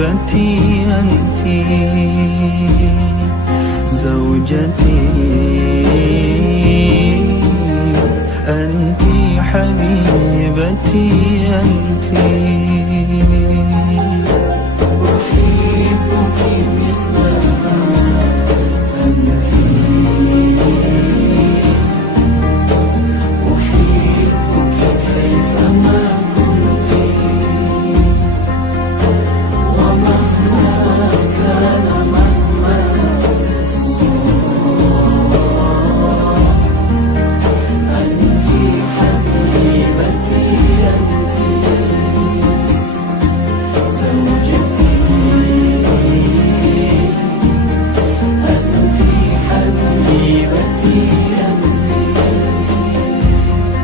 حبيبتي أنت زوجتي، أنت حبيبتي أنت. أحبك مثلما أنت، أحبك كيفما كنت، ومهما كان مهما أنت حبيبتي أنت زوجتي، أنت حبيبتي أنت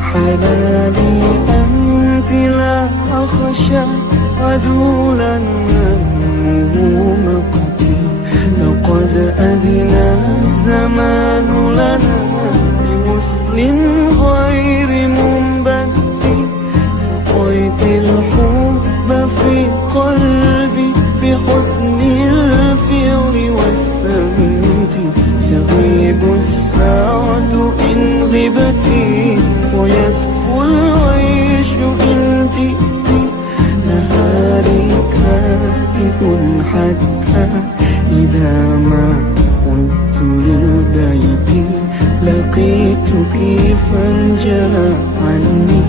حلالي أنت، لا أخشى عذولا همه مقتي. لقد أذن الزمان لنا بوصل غير منبت، سقيت الحب في قلبي بحسن الفعل والسمت. يغيب السعد إن غبتي، ويصفو العيش إن جئت. نهاري كاتب حتى إذا ما عدت للبيت، لقيتك فانجلى عني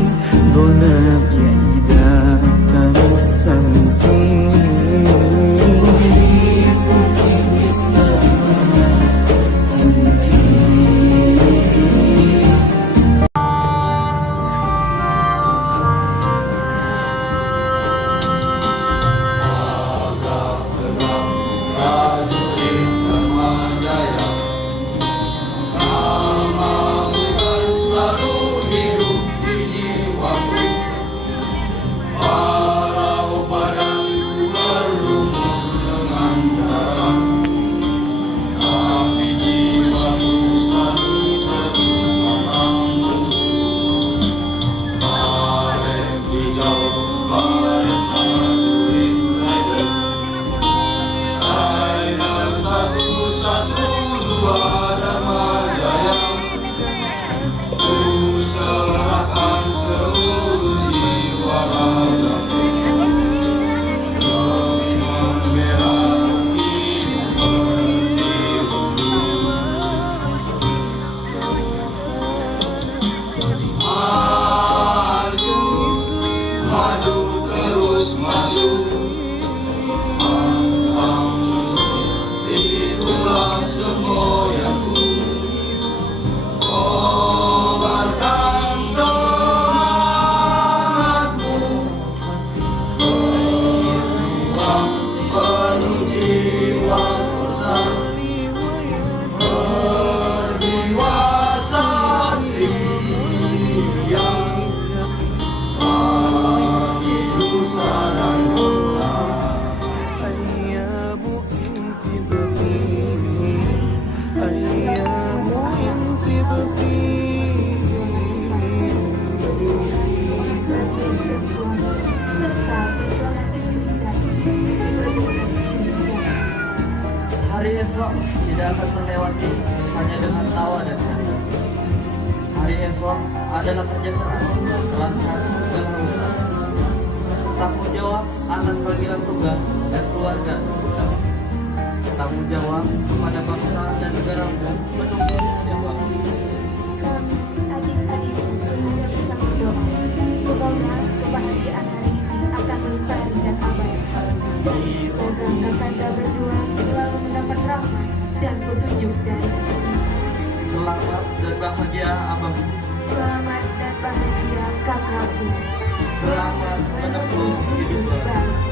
ظناي إذا تبسمت. أحبك مثلما أنت. Hari esok tidak akan terlewati hanya dengan tawa dan canda. Hari esok adalah kerja keras, kelangkaan, dan kerusakan. Tanggung jawab atas panggilan tugas dan keluarga. Tanggung jawab kepada bangsa dan negaramu menunggu jawab. Kami, adik-adik, hanya bisa berdoa. Semoga kebahagiaan hari ini akan lestari dan abadi. Dan semoga kakanda berdua selalu mendapat rahmat dan petunjuk dari Tuhan. Selamat dan bahagia abang. Selamat dan bahagia kakakku. Selamat menempuh hidup baru.